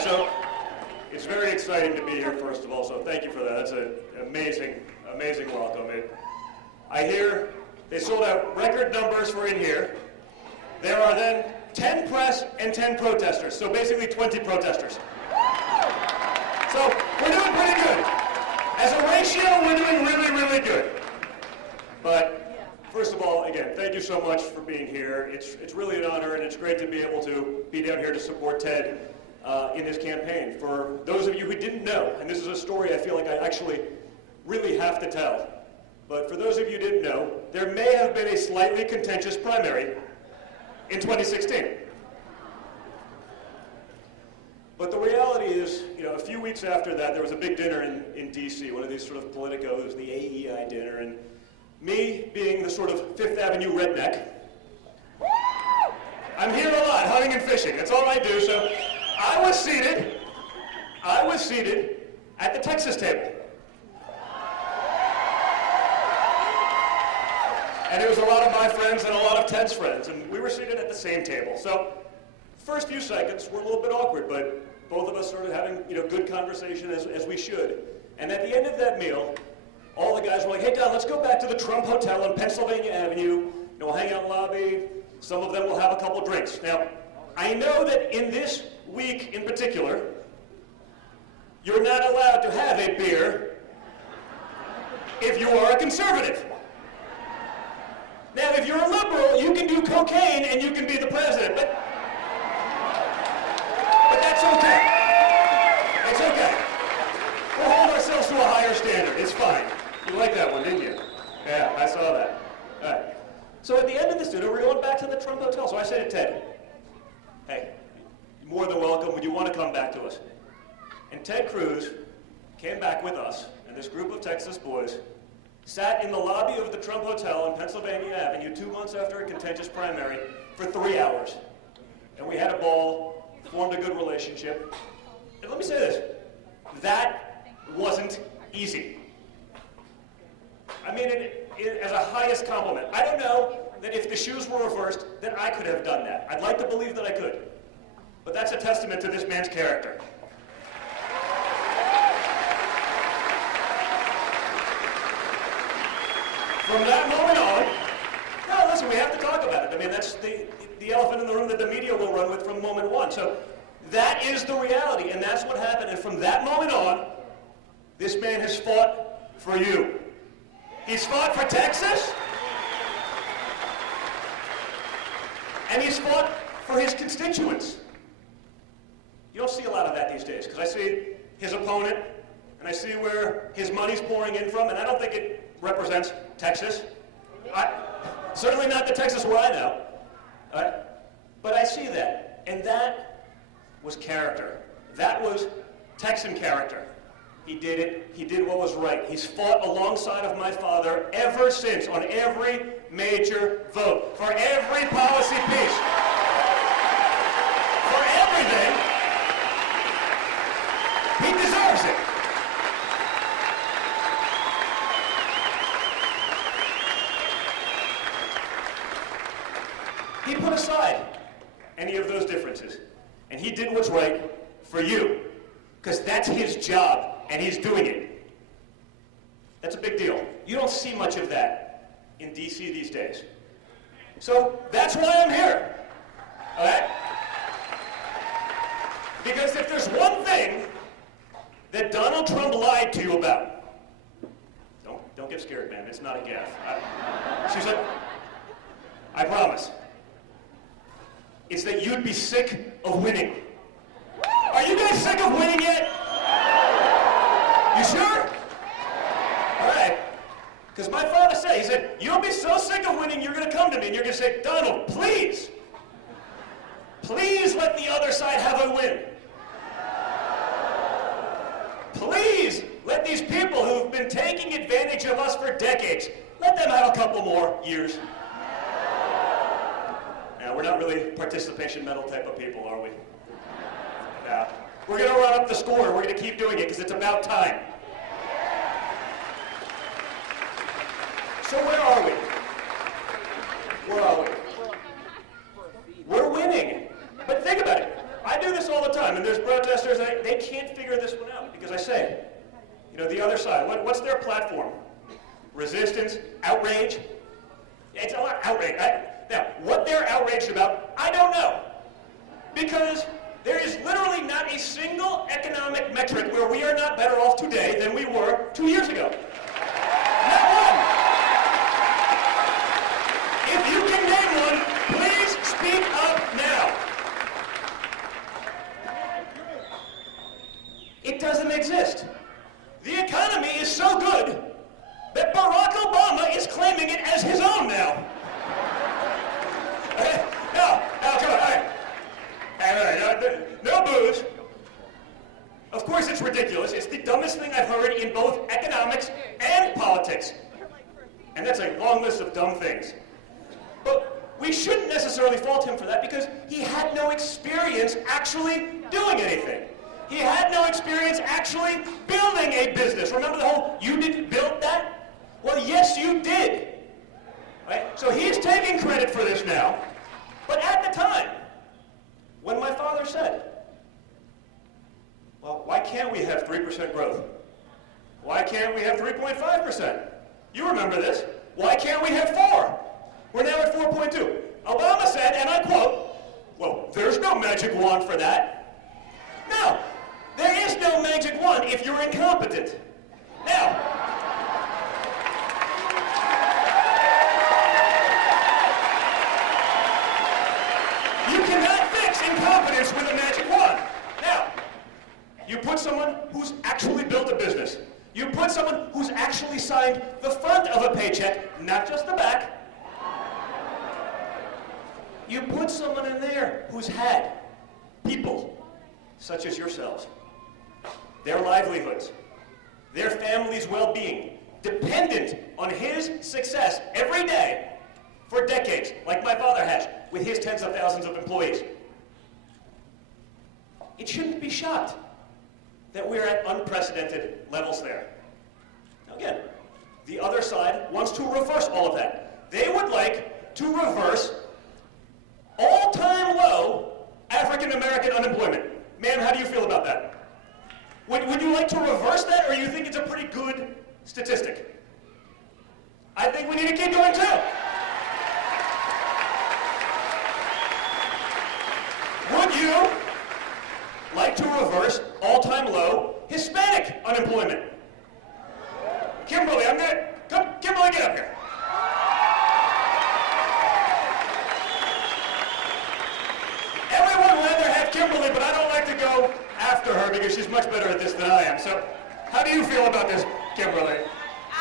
so it's very exciting to be here, first of all, so thank you for that. That's an amazing, amazing welcome. I hear they sold out record numbers for in here. There are then 10 press and 10 protesters, so basically 20 protesters. So we're doing pretty good. As a ratio, we're doing really, really good. But first of all, again, thank you so much for being here. It's really an honor, and it's great to be able to be down here to support Ted in his campaign. For those of you who didn't know, and this is a story I feel like I actually really have to tell, but for those of you who didn't know, there may have been a slightly contentious primary in 2016. But the reality is, a few weeks after that, there was a big dinner in DC, one of these sort of politicos, the AEI dinner, and me being the sort of Fifth Avenue redneck, I'm here a lot, hunting and fishing. That's all I do. So I was seated at the Texas table. And it was a lot of my friends and a lot of Ted's friends, and we were seated at the same table. So first few seconds were a little bit awkward, but both of us started having good conversation as we should. And at the end of that meal, all the guys were like, hey, Don, let's go back to the Trump Hotel on Pennsylvania Avenue. We'll hang out in the lobby. Some of them will have a couple drinks. Now, I know that in this week in particular, you're not allowed to have a beer if you are a conservative. Now, if you're a liberal, you can do cocaine and you can be the president, but that's okay. It's okay. We'll hold ourselves to a higher standard. It's fine. You liked that one, didn't you? Yeah, I saw that. All right. So at the end of this dinner, we're going back to the Trump Hotel. So I say to Ted, hey, you're more than welcome. Would you want to come back to us? And Ted Cruz came back with us, and this group of Texas boys sat in the lobby of the Trump Hotel on Pennsylvania Avenue 2 months after a contentious primary for 3 hours. And we had a ball, formed a good relationship. And let me say this, that wasn't easy. I mean it as a highest compliment. I don't know that if the shoes were reversed, that I could have done that. I'd like to believe that I could. But that's a testament to this man's character. From that moment on, no, listen, we have to talk about it. I mean, that's the elephant in the room that the media will run with from moment one. So that is the reality, and that's what happened. And from that moment on, this man has fought for you. He's fought for Texas, and he's fought for his constituents. You don't see a lot of that these days, because I see his opponent, and I see where his money's pouring in from, and I don't think it represents Texas. Certainly not the Texas where I know. But I see that, and that was character. That was Texan character. He did it. He did what was right. He's fought alongside of my father ever since on every major vote, for every policy piece, for everything. He deserves it. He put aside any of those differences, and he did what's right for you, because that's his job. And he's doing it. That's a big deal. You don't see much of that in DC these days. So that's why I'm here. All right? Because if there's one thing that Donald Trump lied to you about, don't get scared, man. It's not a gaffe. She said, I promise. It's that you'd be sick of winning. Are you guys sick of winning yet? You sure? All right. Because my father said, he said, you'll be so sick of winning, you're going to come to me and you're going to say, Donald, please let the other side have a win. Please let these people who've been taking advantage of us for decades, let them have a couple more years. Now, we're not really participation medal type of people, are we? No. We're going to run up the score. We're going to keep doing it because it's about time. So where are we? Where are we? We're winning. But think about it. I do this all the time. and there's protesters, they can't figure this one out because I say, you know, the other side, what's their platform? Resistance, outrage? It's a lot of outrage. Now, what they're outraged about, I don't know. Because there is literally not a single economic metric where we are not better off today than we were 2 years ago. Not one. If you can name one, please speak up now. It doesn't exist. The economy is so good that Barack Obama is claiming it as his own now. Now, come on, all right. No booze. Of course it's ridiculous. It's the dumbest thing I've heard in both economics and politics. And that's a long list of dumb things. But we shouldn't necessarily fault him for that because he had no experience actually doing anything. He had no experience actually building a business. Remember the whole, you didn't build that? Well, yes, you did. Right? So he's taking credit for this now. But at the time, when my father said, well, why can't we have 3% growth? Why can't we have 3.5%? You remember this. Why can't we have 4? We're now at 4.2. Obama said, and I quote, well, there's no magic wand for that. No, there is no magic wand if you're incompetent. Now, you cannot fix incompetence with a magic wand. Now, you put someone who's actually built a business. You put someone who's actually signed the front of a paycheck, not just the back. You put someone in there who's had people such as yourselves, their livelihoods, their family's well-being, dependent on his success every day for decades, like my father has, with his tens of thousands of employees. It shouldn't be shocked that we're at unprecedented levels there. Now again, the other side wants to reverse all of that. They would like to reverse all-time low African-American unemployment. Ma'am, how do you feel about that? Would you like to reverse that, or you think it's a pretty good statistic? I think we need to keep going too. Would you like to reverse all-time low Hispanic unemployment? Kimberly, Kimberly, get up here. Everyone would rather have Kimberly, but I don't like to go after her because she's much better at this than I am. So, how do you feel about this, Kimberly?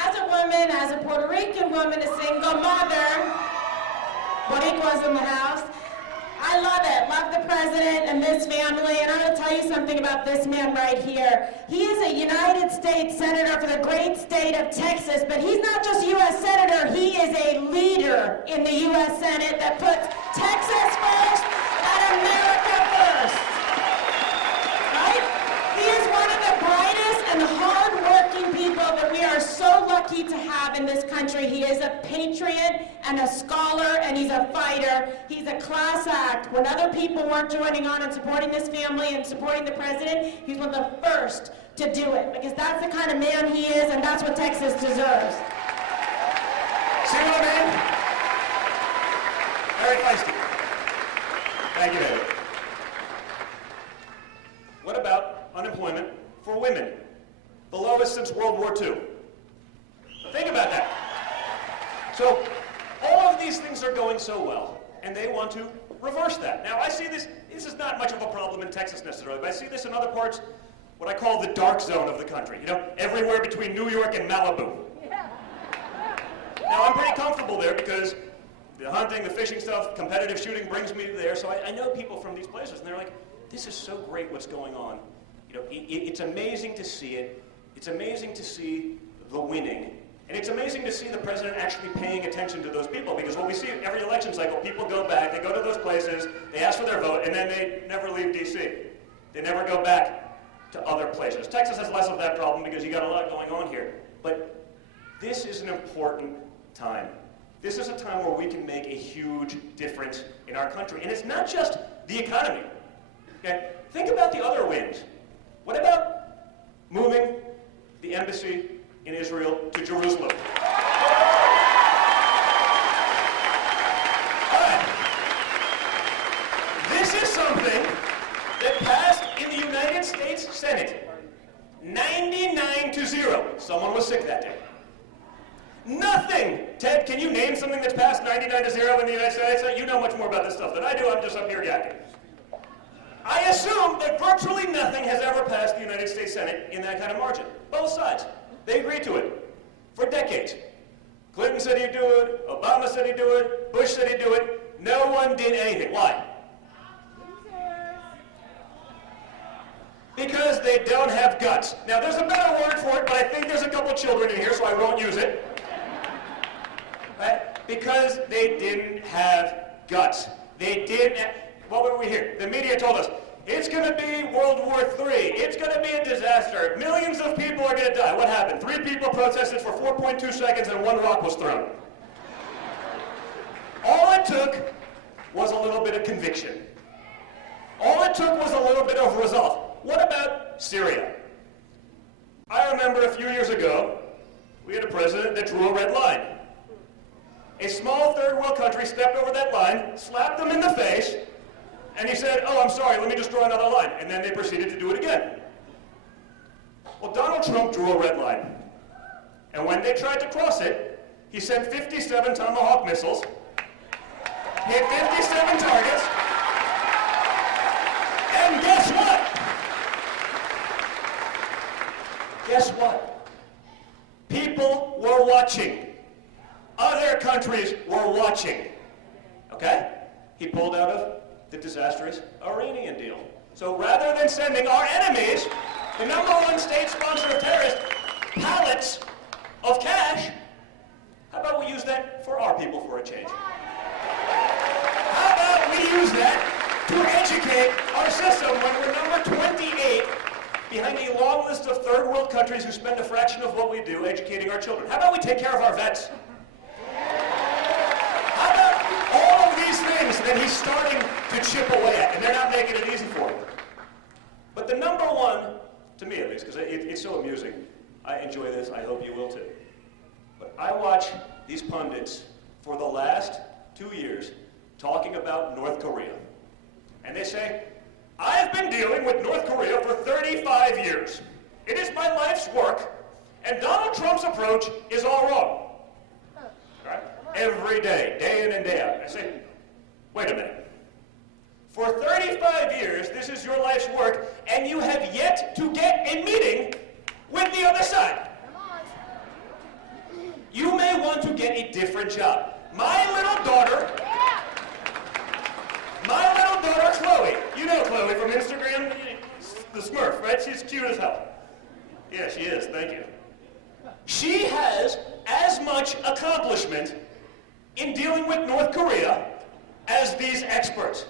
As a woman, as a Puerto Rican woman, a single mother, Boricuas in the house, I love it. Love the president and this family, and I'm going to tell you something about this man right here. He is a United States Senator for the great state of Texas, but he's not just U.S. Senator, he is a leader in the U.S. Senate that puts Texas first and America first. Right? He is one of the brightest and hard-working people that we are so lucky to have in this country. He is a patriot and a scholar, and he's a fighter. He's a class act. When other people weren't joining on and supporting this family and supporting the president, he's one of the first to do it, because that's the kind of man he is, and that's what Texas deserves. See what I mean? Very feisty. Thank you, David. What about unemployment for women? The lowest since World War II. Think about that. So, all of these things are going so well, and they want to reverse that. Now, I see this is not much of a problem in Texas necessarily, but I see this in other parts, what I call the dark zone of the country, you know, everywhere between New York and Malibu. Now, I'm pretty comfortable there because the hunting, the fishing stuff, competitive shooting brings me there, so I know people from these places, and they're like, this is so great what's going on. You know, it's amazing to see it. It's amazing to see the winning. And it's amazing to see the president actually paying attention to those people, because what we see every election cycle, people go back, they go to those places, they ask for their vote, and then they never leave D.C. They never go back to other places. Texas has less of that problem because you got a lot going on here. But this is an important time. This is a time where we can make a huge difference in our country. And it's not just the economy. Okay? think about the other wins. What about moving the embassy in Israel to Jerusalem? All right. This is something that passed in the United States Senate. 99-0. Someone was sick that day. Nothing. Ted, can you name something that's passed 99-0 in the United States? You know much more about this stuff than I do. I'm just up here yakking. I assume that virtually nothing has ever passed the United States Senate in that kind of margin. Both sides. They agreed to it for decades. Clinton said he'd do it. Obama said he'd do it. Bush said he'd do it. No one did anything. Why? Because they don't have guts. Now, there's a better word for it, but I think there's a couple children in here, so I won't use it. Right? Because they didn't have guts. They didn't. What were we here? The media told us, it's going to be World War III. It's going to be a disaster. Millions of people are going to die. What happened? 3 people protested for 4.2 seconds and 1 rock was thrown. All it took was a little bit of conviction. All it took was a little bit of resolve. What about Syria? I remember a few years ago, we had a president that drew a red line. A small third world country stepped over that line, slapped them in the face, and he said, oh, I'm sorry, let me just draw another line. And then they proceeded to do it again. Well, Donald Trump drew a red line. And when they tried to cross it, he sent 57 Tomahawk missiles, hit 57 targets, and guess what? Guess what? People were watching. Other countries were watching. Okay? He pulled out of the disastrous Iranian deal. So rather than sending our enemies, the #1 state sponsor of terrorists, pallets of cash, how about we use that for our people for a change? How about we use that to educate our system when we're number 28 behind a long list of third world countries who spend a fraction of what we do educating our children? How about we take care of our vets? How about all of these things that he's starting to chip away at, and they're not making it easy for him? But the #1, to me at least, because it's so amusing, I enjoy this, I hope you will too. But I watch these pundits for the last 2 years talking about North Korea. And they say, I've been dealing with North Korea for 35 years. It is my life's work, and Donald Trump's approach is all wrong. Right? Every day, day in and day out. I say, wait a minute. For 35 years, this is your life's work, and you have yet to get a meeting with the other side. You may want to get a different job. My little daughter, Chloe, you know Chloe from Instagram, the Smurf, right? She's cute as hell. Yeah, she is, thank you. She has as much accomplishment in dealing with North Korea as these experts.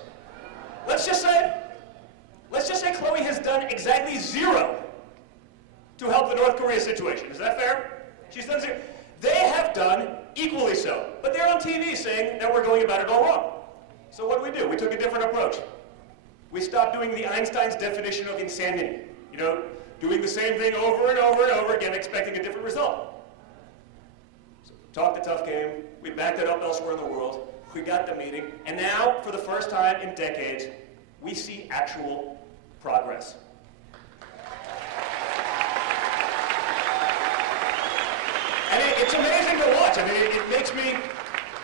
Let's just say Chloe has done exactly 0 to help the North Korea situation. Is that fair? She's done 0. They have done equally so, but they're on TV saying that we're going about it all wrong. So what do? We took a different approach. We stopped doing the Einstein's definition of insanity. You know, doing the same thing over and over and over again, expecting a different result. So talk the tough game. We backed it up elsewhere in the world. We got the meeting. And now, for the first time in decades, we see actual progress. And it's amazing to watch. I mean, it makes me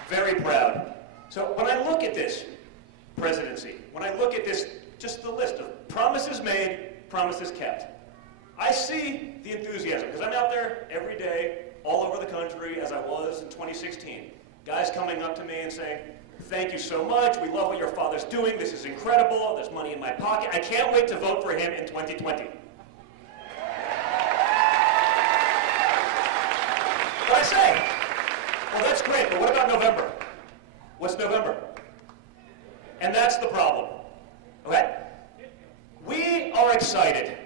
very proud. So when I look at this presidency, when I look at this, just the list of promises made, promises kept, I see the enthusiasm, because I'm out there every day, all over the country, as I was in 2016. Guys coming up to me and saying, thank you so much, we love what your father's doing, this is incredible, there's money in my pocket, I can't wait to vote for him in 2020. But I say, well, that's great, but what about November? What's November? And that's the problem, okay? We are excited.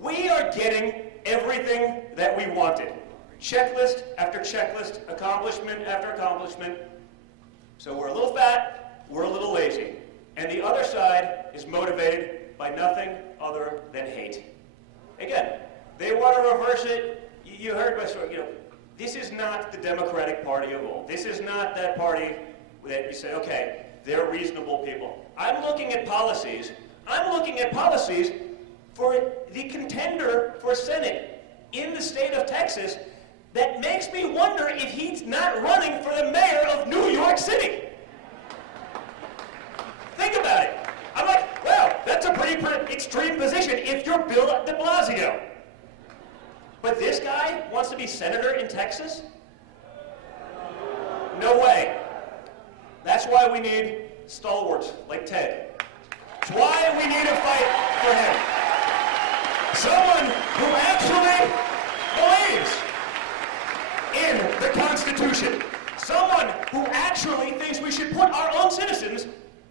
We are getting everything that we wanted. Checklist after checklist, accomplishment after accomplishment. So we're a little fat, we're a little lazy. And the other side is motivated by nothing other than hate. Again, they want to reverse it. You heard my story. This is not the Democratic Party of old. This is not that party that you say, okay, they're reasonable people. I'm looking at policies. I'm looking at policies for the contender for Senate in the state of Texas that makes me wonder if he's not running for the mayor of New York City. Think about it. I'm like, well, that's a pretty extreme position if you're Bill de Blasio. But this guy wants to be senator in Texas? No way. That's why we need stalwarts like Ted. That's why we need to fight for him. Someone who actually believes in the Constitution. Someone who actually thinks we should put our own citizens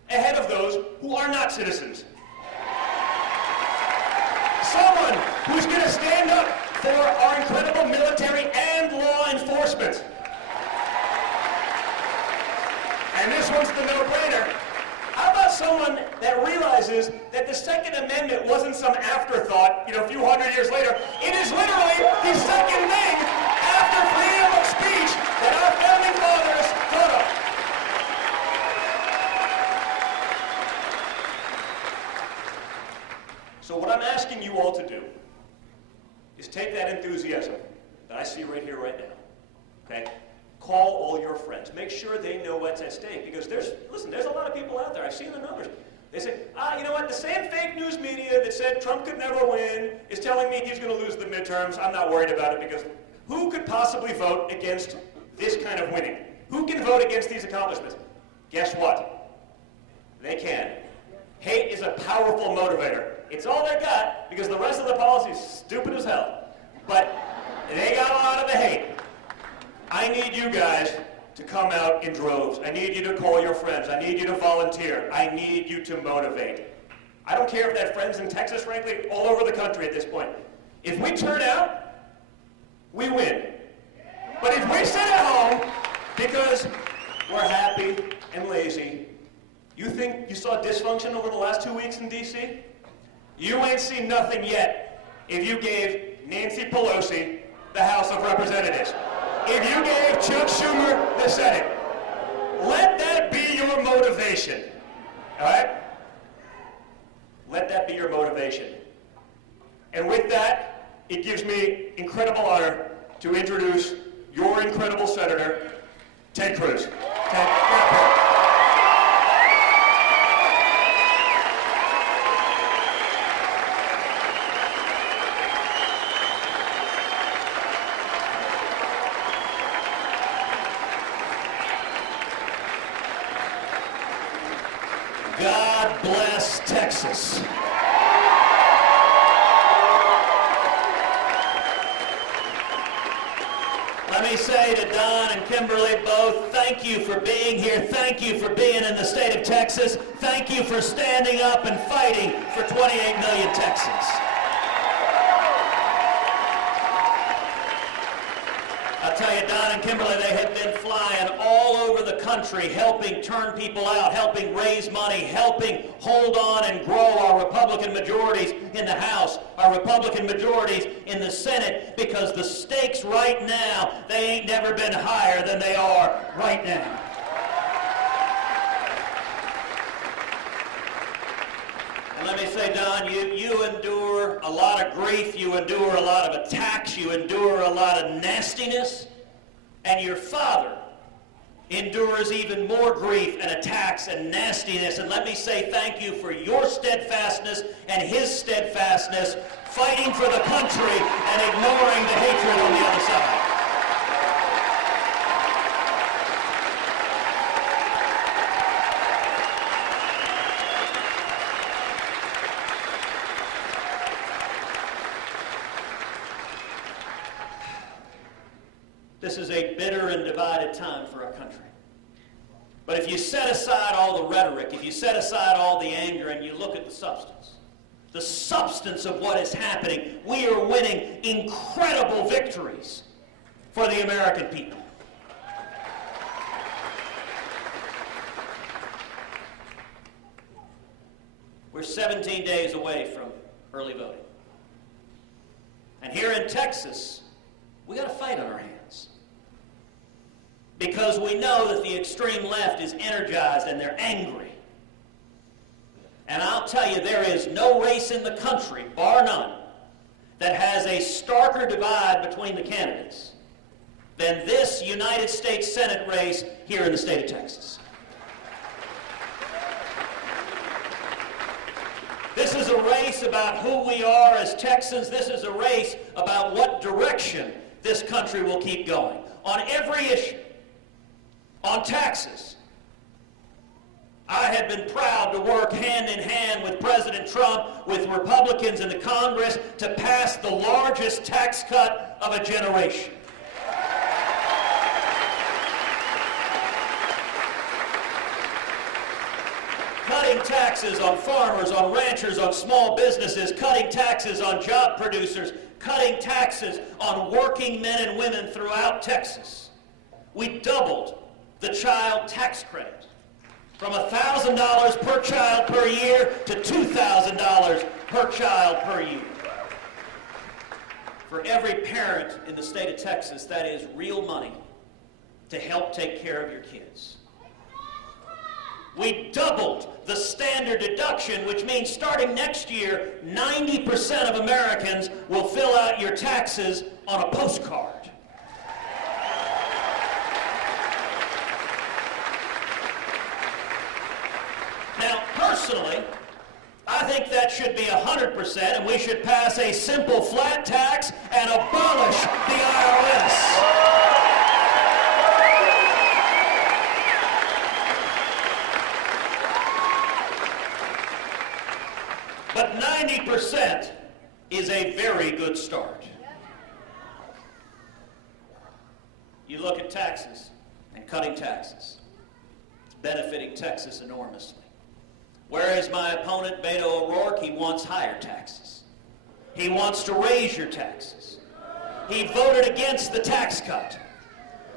ahead of those who are not citizens. Someone who's going to stand up for our incredible military and law enforcement. And this one's the no-brainer. How about someone that realizes that the Second Amendment wasn't some afterthought, a few hundred years later. It is literally the second thing after freedom of speech that our founding fathers thought of. So what I'm asking you all to do is take that enthusiasm that I see right here, right now, okay? Call all your friends. Make sure they know what's at stake, because there's a lot of people out there. I've seen the numbers. They say, you know what, the same fake news media that said Trump could never win is telling me he's going to lose the midterms. I'm not worried about it, because who could possibly vote against this kind of winning? Who can vote against these accomplishments? Guess what? They can. Hate is a powerful motivator. It's all they got, because the rest of the policy is stupid as hell. But they got a lot of the hate. I need you guys to come out in droves. I need you to call your friends. I need you to volunteer. I need you to motivate. I don't care if that friends in Texas, frankly, all over the country at this point. If we turn out, we win. But if we sit at home because we're happy and lazy, you think you saw dysfunction over the last 2 weeks in D.C.? You ain't seen nothing yet if you gave Nancy Pelosi the House of Representatives. If you gave Chuck Schumer the Senate. Let that be your motivation. All right? Let that be your motivation. And with that, it gives me incredible honor to introduce your incredible Senator, Ted Cruz. Ted, God bless Texas. Let me say to Don and Kimberly both, thank you for being here. Thank you for being in the state of Texas. Thank you for standing up and fighting for 28 million Texans. I'll tell you, Don and Kimberly, they have been flying all over the country, helping turn people out, helping raise money, helping hold on and grow our Republican majorities in the House, our Republican majorities in the Senate, because the stakes right now, they ain't never been higher than they are right now. And let me say, Don, you endure a lot of grief, you endure a lot of attacks, you endure a lot of nastiness, and your father endures even more grief and attacks and nastiness. And let me say thank you for your steadfastness and his steadfastness, fighting for the country and ignoring the hatred on the other side. This is a bitter and divided time for our country. But if you set aside all the rhetoric, if you set aside all the anger, and you look at the substance of what is happening, we are winning incredible victories for the American people. We're 17 days away from early voting. And here in Texas, we got a fight on our hands. Because we know that the extreme left is energized and they're angry. And I'll tell you, there is no race in the country, bar none, that has a starker divide between the candidates than this United States Senate race here in the state of Texas. This is a race about who we are as Texans. This is a race about what direction this country will keep going. On every issue, on taxes, I have been proud to work hand in hand with President Trump, with Republicans in the Congress, to pass the largest tax cut of a generation. Cutting taxes on farmers, on ranchers, on small businesses, cutting taxes on job producers, cutting taxes on working men and women throughout Texas. We doubled the child tax credit from $1,000 per child per year to $2,000 per child per year. For every parent in the state of Texas, that is real money to help take care of your kids. We doubled the standard deduction, which means starting next year, 90% of Americans will fill out your taxes on a postcard. Now, personally, I think that should be 100%, and we should pass a simple flat tax and abolish the IRS. But 90% is a very good start. You look at taxes and cutting taxes. It's benefiting Texas enormously. Whereas my opponent, Beto O'Rourke, he wants higher taxes. He wants to raise your taxes. He voted against the tax cut.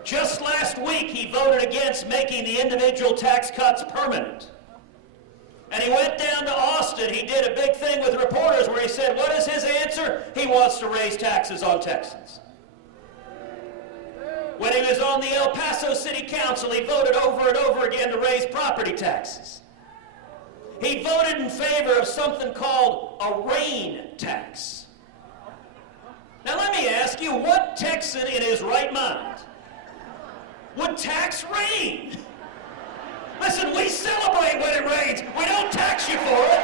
Just last week, he voted against making the individual tax cuts permanent. And he went down to Austin. He did a big thing with reporters where he said, what is his answer? He wants to raise taxes on Texans. When he was on the El Paso City Council, he voted over and over again to raise property taxes. He voted in favor of something called a rain tax. Now let me ask you, what Texan in his right mind would tax rain? Listen, we celebrate when it rains. We don't tax you for it.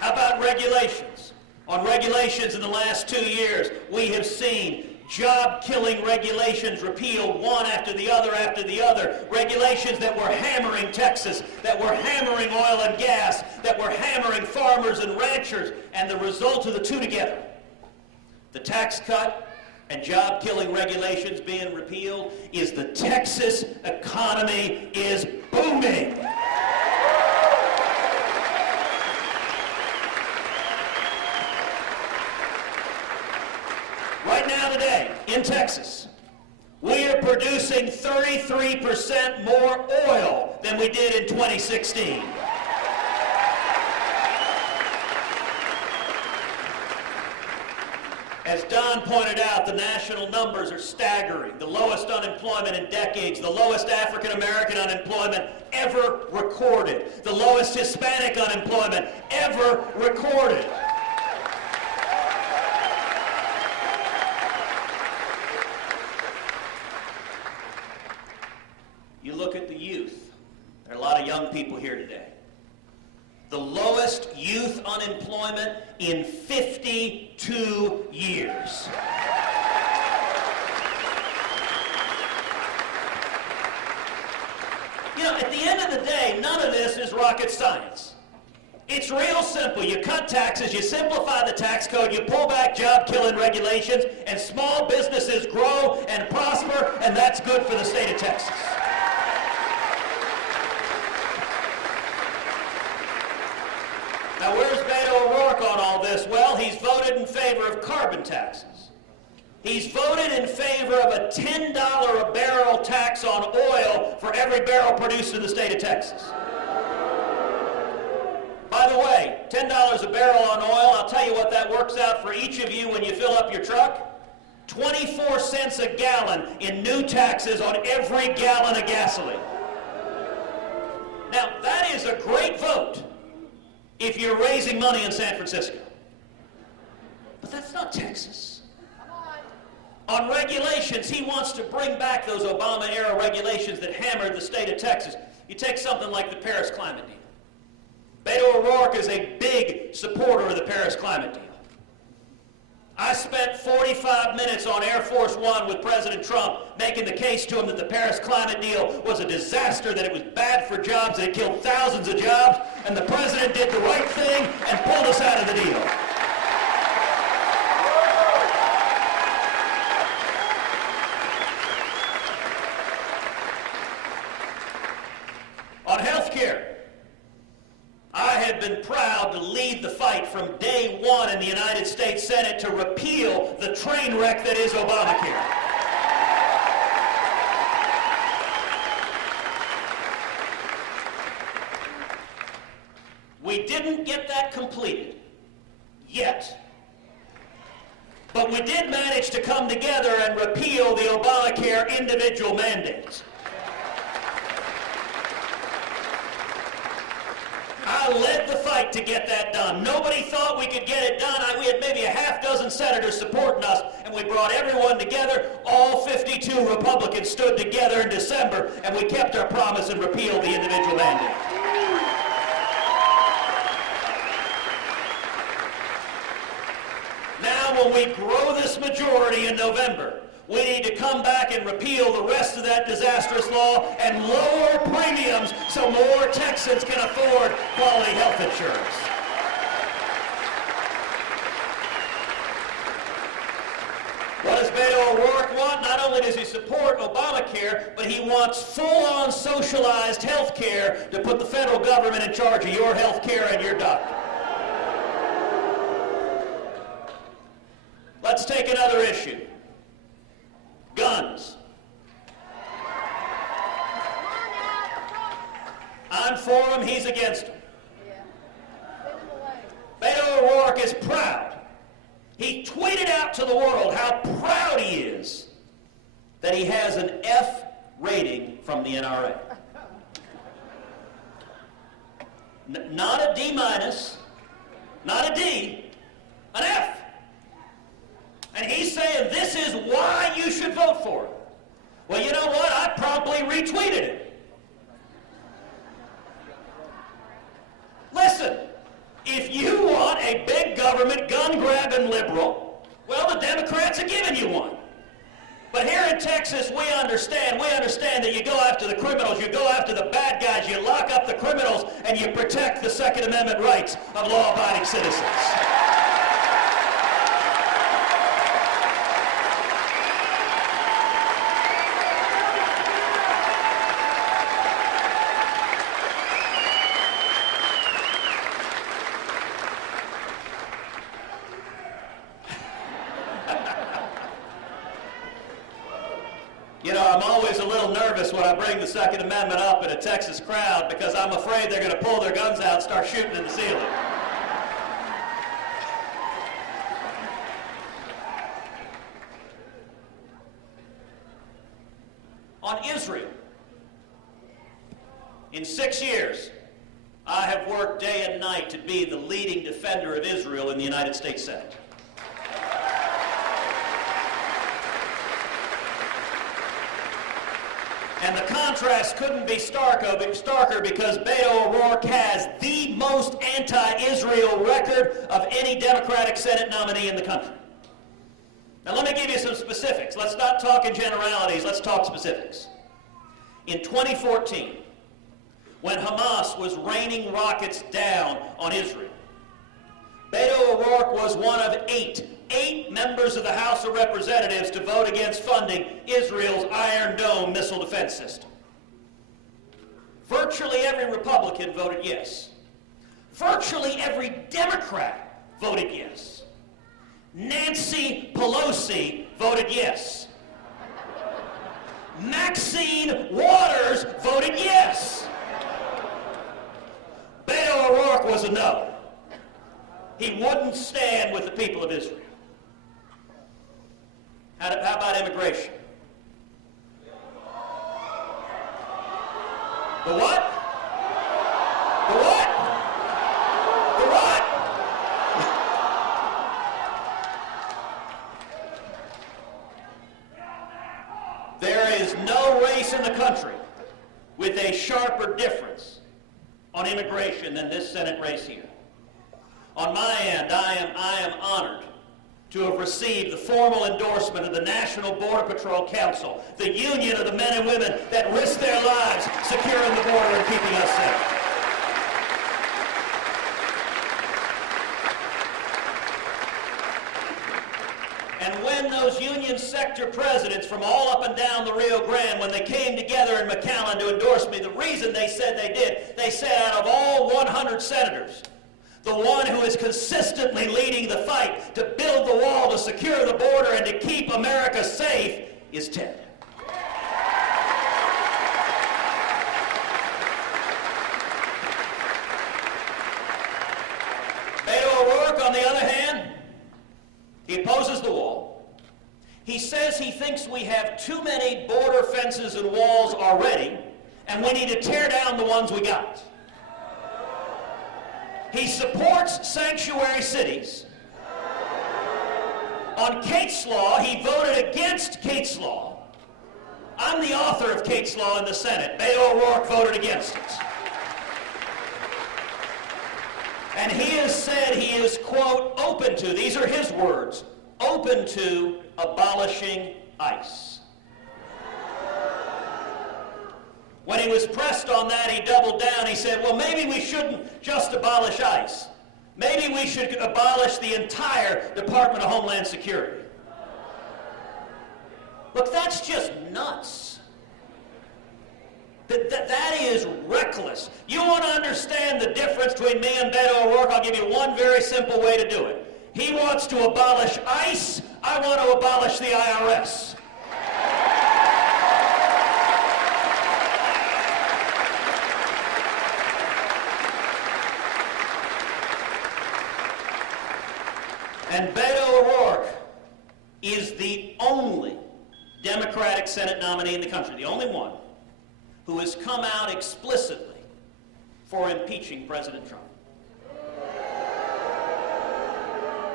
How about regulations? On regulations in the last 2 years, we have seen job-killing regulations repealed one after the other after the other. Regulations that were hammering Texas, that were hammering oil and gas, that were hammering farmers and ranchers, and the result of the two together, the tax cut and job-killing regulations being repealed, is the Texas economy is booming. Right now today, in Texas, we are producing 33% more oil than we did in 2016. As Don pointed out, the national numbers are staggering. The lowest unemployment in decades, the lowest African American unemployment ever recorded, the lowest Hispanic unemployment ever recorded. You look at the youth. There are a lot of young people here today. The lowest youth unemployment in 52 years. You know, at the end of the day, none of this is rocket science. It's real simple. You cut taxes, you simplify the tax code, you pull back job-killing regulations, and small businesses grow and prosper, and that's good for the state of Texas. Now, where's Beto O'Rourke on all this? Well, he's voted in favor of carbon taxes. He's voted in favor of a $10 a barrel tax on oil for every barrel produced in the state of Texas. By the way, $10 a barrel on oil, I'll tell you what that works out for each of you when you fill up your truck. 24 cents a gallon in new taxes on every gallon of gasoline. Now, that is a great vote if you're raising money in San Francisco. But that's not Texas. On regulations, he wants to bring back those Obama-era regulations that hammered the state of Texas. You take something like the Paris Climate Deal. Beto O'Rourke is a big supporter of the Paris Climate Deal. I spent 45 minutes on Air Force One with President Trump making the case to him that the Paris Climate Deal was a disaster, that it was bad for jobs, that it killed thousands of jobs, and the president did the right thing and pulled us out of the deal. On health care, I have been proud to lead the fight from day one in the United States Senate to repeal the train wreck that is Obamacare. We didn't get that completed yet, but we did manage to come together and repeal the Obamacare individual mandates. I led the fight to get that done. Nobody thought we could get it done. We had maybe a half dozen senators supporting us, and we brought everyone together. All 52 Republicans stood together in December, and we kept our promise and repealed the individual mandate. Now, when we grow this majority in November, we need to come back and repeal the rest of that disastrous law and lower premiums so more Texans can afford quality health insurance. What does Beto O'Rourke want? Not only does he support Obamacare, but he wants full-on socialized health care to put the federal government in charge of your health care and your doctor. Let's take another issue. Guns. I'm for him, he's against him. Beto O'Rourke is proud. He tweeted out to the world how proud he is that he has an F rating from the NRA. Not a D minus, not a D, an F. And he's saying this is why you should vote for it. Well, you know what? I promptly retweeted it. Listen, if you want a big government, gun-grabbing liberal, well, the Democrats are giving you one. But here in Texas, we understand that you go after the criminals, you go after the bad guys, you lock up the criminals, and you protect the Second Amendment rights of law-abiding citizens. You know, I'm always a little nervous when I bring the Second Amendment up in a Texas crowd because I'm afraid they're going to pull their guns out and start shooting in the ceiling. On Israel, in 6 years, I have worked day and night to be the leading defender of Israel in the United States Senate. And the contrast couldn't be starker because Beto O'Rourke has the most anti-Israel record of any Democratic Senate nominee in the country. Now let me give you some specifics. Let's not talk in generalities, let's talk specifics. In 2014, when Hamas was raining rockets down on Israel, Beto O'Rourke was one of eight members of the House of Representatives to vote against funding Israel's Iron Dome missile defense system. Virtually every Republican voted yes. Virtually every Democrat voted yes. Nancy Pelosi voted yes. Maxine Waters voted yes. Beto O'Rourke was a no. He wouldn't stand with the people of Israel. How about immigration? The what? The what? The what? There is no race in the country with a sharper difference on immigration than this Senate race here. On my end, I am honored to have received the formal endorsement of the National Border Patrol Council, the union of the men and women that risk their lives securing the border and keeping us safe. And when those union sector presidents from all up and down the Rio Grande, when they came together in McAllen to endorse me, the reason they said they did, they said out of all 100 senators, the one who is consistently leading the fight to build the wall, to secure the border, and to keep America safe is Ted. Beto O'Rourke, on the other hand, he opposes the wall. He says he thinks we have too many border fences and walls already, and we need to tear down the ones we got. He supports sanctuary cities. On Kate's Law, he voted against Kate's Law. I'm the author of Kate's Law in the Senate. Beto O'Rourke voted against it. And he has said he is, quote, open to, these are his words, open to abolishing ICE. When he was pressed on that, he doubled down. He said, well, maybe we shouldn't just abolish ICE. Maybe we should abolish the entire Department of Homeland Security. Look, that's just nuts. That is reckless. You want to understand the difference between me and Beto O'Rourke? I'll give you one very simple way to do it. He wants to abolish ICE. I want to abolish the IRS. And Beto O'Rourke is the only Democratic Senate nominee in the country, the only one, who has come out explicitly for impeaching President Trump.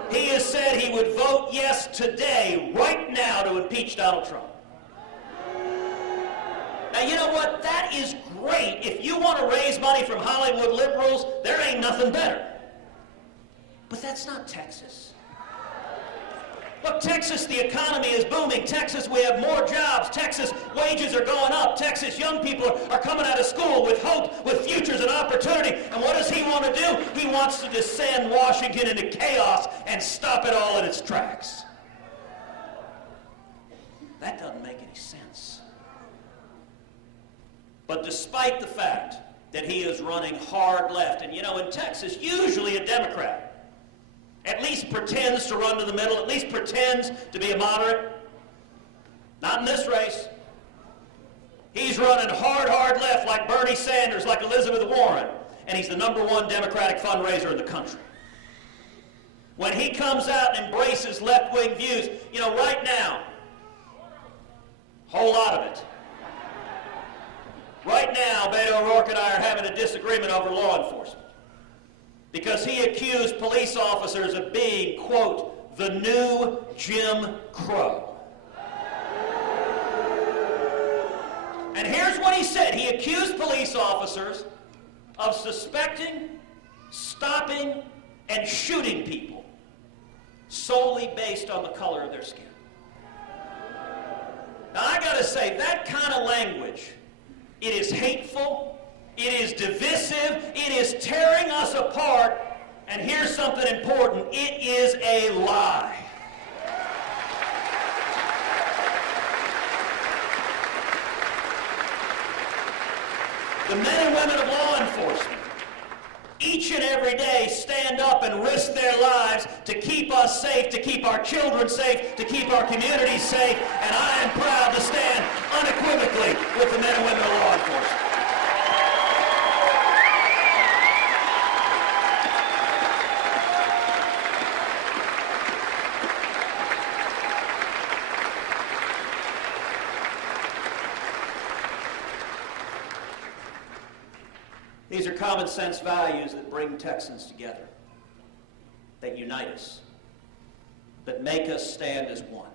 He has said he would vote yes today, right now, to impeach Donald Trump. Now, you know what? That is great. If you want to raise money from Hollywood liberals, there ain't nothing better. But that's not Texas. Look, Texas, the economy is booming. Texas, we have more jobs. Texas, wages are going up. Texas, young people are coming out of school with hope, with futures and opportunity. And what does he want to do? He wants to descend Washington into chaos and stop it all in its tracks. That doesn't make any sense. But despite the fact that he is running hard left, and you know, in Texas, usually a Democrat at least pretends to run to the middle, at least pretends to be a moderate. Not in this race. He's running hard left like Bernie Sanders, like Elizabeth Warren, and he's the #1 Democratic fundraiser in the country. When he comes out and embraces left-wing views, you know, right now, whole lot of it. Right now, Beto O'Rourke and I are having a disagreement over law enforcement, because he accused police officers of being, quote, the new Jim Crow. And here's what he said. He accused police officers of suspecting, stopping, and shooting people solely based on the color of their skin. Now, I gotta say, that kind of language, it is hateful, it is divisive, it is tearing us apart, and here's something important, it is a lie. The men and women of law enforcement, each and every day stand up and risk their lives to keep us safe, to keep our children safe, to keep our communities safe, and I am proud to stand unequivocally with the men and women of law enforcement. These are common sense values that bring Texans together, that unite us, that make us stand as one.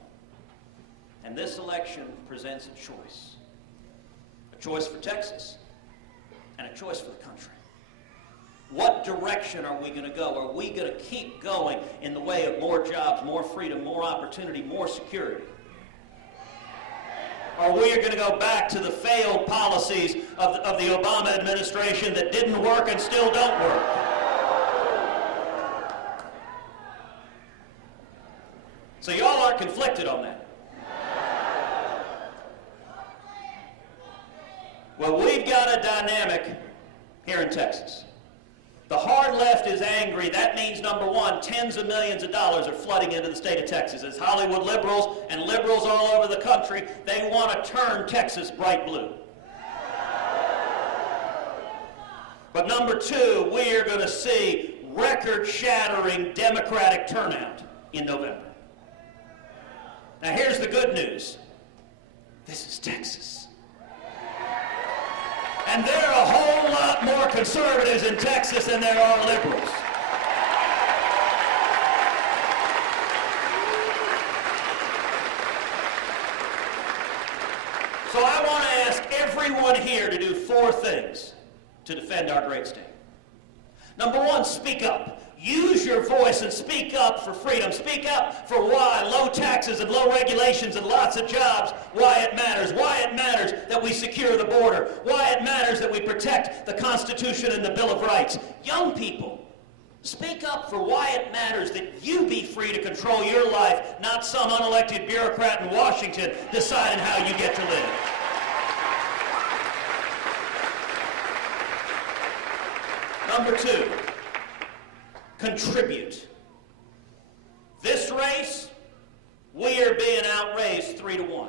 And this election presents a choice for Texas, and a choice for the country. What direction are we going to go? Are we going to keep going in the way of more jobs, more freedom, more opportunity, more security? Or we are going to go back to the failed policies of the Obama administration that didn't work and still don't work? So y'all aren't conflicted on that. Well, we've got a dynamic here in Texas. The hard left is angry. That means, number one, tens of millions of dollars are flooding into the state of Texas. As Hollywood liberals and liberals all over the country, they want to turn Texas bright blue. But number two, we are going to see record-shattering Democratic turnout in November. Now here's the good news. This is Texas. And there are a whole lot more conservatives in Texas than there are liberals. So I want to ask everyone here to do four things to defend our great state. Number one, speak up. Use your voice and speak up for freedom. Speak up for why low taxes and low regulations and lots of jobs, why it matters that we secure the border, why it matters that we protect the Constitution and the Bill of Rights. Young people, speak up for why it matters that you be free to control your life, not some unelected bureaucrat in Washington deciding how you get to live. Number two, contribute. This race, we are being outraised 3-1.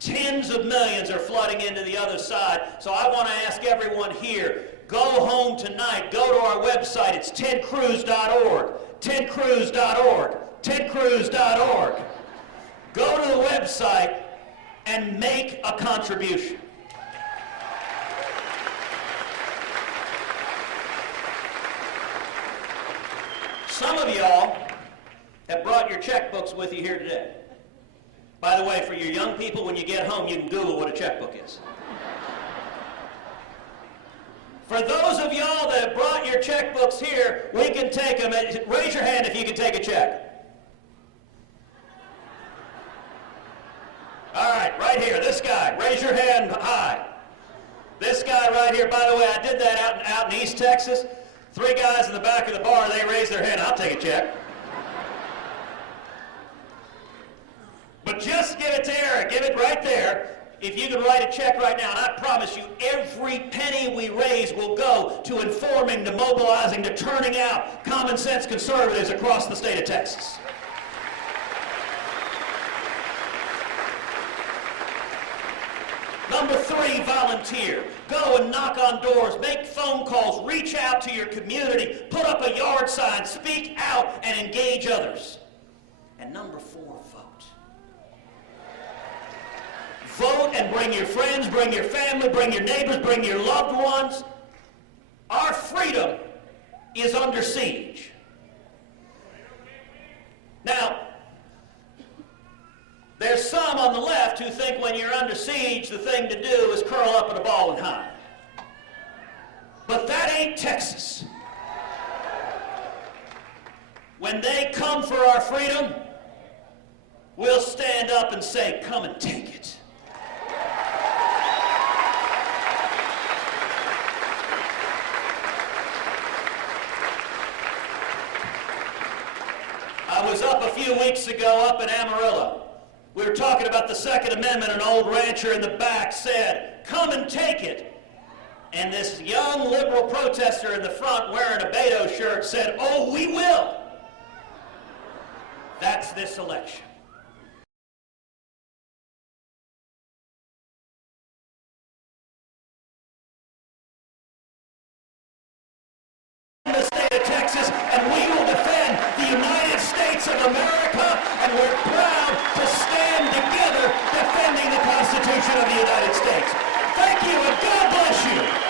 Tens of millions are flooding into the other side, so I want to ask everyone here, go home tonight, go to our website, it's tedcruz.org, tedcruz.org, tedcruz.org. Go to the website and make a contribution. Some of y'all have brought your checkbooks with you here today. By the way, for your young people, when you get home, you can Google what a checkbook is. For those of y'all that have brought your checkbooks here, we can take them. Raise your hand if you can take a check. All right, right here, this guy. Raise your hand high. This guy right here, by the way, I did that out in East Texas. 3 guys in the back of the bar, they raised their hand. I'll take a check. But just give it to Eric. Give it right there. If you can write a check right now, and I promise you, every penny we raise will go to informing, to mobilizing, to turning out common sense conservatives across the state of Texas. Number 3, volunteer. Go and knock on doors, make phone calls, reach out to your community, put up a yard sign, speak out, and engage others. And number 4, vote. Vote and bring your friends, bring your family, bring your neighbors, bring your loved ones. Our freedom is under siege. Now, there's some on the left who think when you're under siege, the thing to do is curl up in a ball and hide. But that ain't Texas. When they come for our freedom, we'll stand up and say, come and take it. I was up a few weeks ago up in Amarillo. We were talking about the Second Amendment. An old rancher in the back said, come and take it. And this young liberal protester in the front wearing a Beto shirt said, "Oh, we will." That's this election. The state of Texas, and we will defend the United States of America, and we're proud to stand together defending the Constitution of the United States. Thank you, and God bless you.